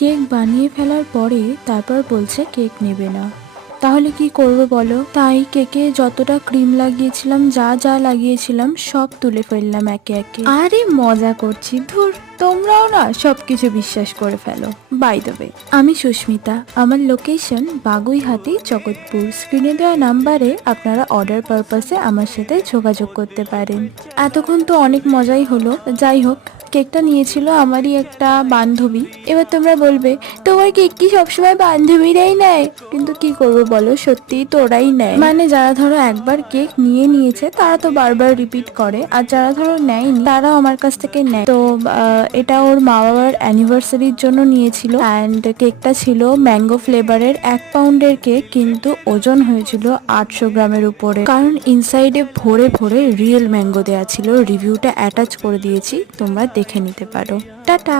Cake বানিয়ে ফেলার পরে তারপর বলছে কেক নেবে না। তাহলে কি করবো বলো? তাই কেকে যতটা ক্রিম লাগিয়েছিলাম, যা যা লাগিয়েছিলাম সব তুলে ফেললাম একে একে। আরে মজা করছি, ধুর। তোমরাও না সবকিছু বিশ্বাস করে ফেলো। বাই দ্য ওয়ে, আমি সুস্মিতা। আমার লোকেশন বাগুইহাটি, জগৎপুর। স্ক্রিনে দেওয়া নাম্বারে আপনারা অর্ডার পারপাসে আমার সাথে যোগাযোগ করতে পারেন। এতক্ষণ তো অনেক মজাই হলো। যাই হোক, কেকটা নিয়েছিল আমারই একটা বান্ধবী। এবার তোমরা বলবে, তোমার কেক কি সবসময় বান্ধবীরাই নেয়? কিন্তু কি করবো বলো, সত্যিই তো ওরাই নেয়। মানে যারা ধরো একবার কেক নিয়ে নিয়েছে তারা তো বারবার রিপিট করে, আর যারা ধরো নেয়নি তারাও আমার কাছ থেকে নেয়। তো এটা ওর মা বাবার অ্যানিভার্সারির জন্য নিয়েছিল। অ্যান্ড কেকটা ছিল ম্যাঙ্গো ফ্লেভারের 1 পাউন্ডের কেক, কিন্তু ওজন হয়েছিল 800 গ্রামের উপরে, কারণ ইনসাইডে ভরে ভরে রিয়েল ম্যাঙ্গো দেওয়া ছিল। রিভিউটা অ্যাটাচ করে দিয়েছি, তোমরা দেখে নিতে পারো। টাটা।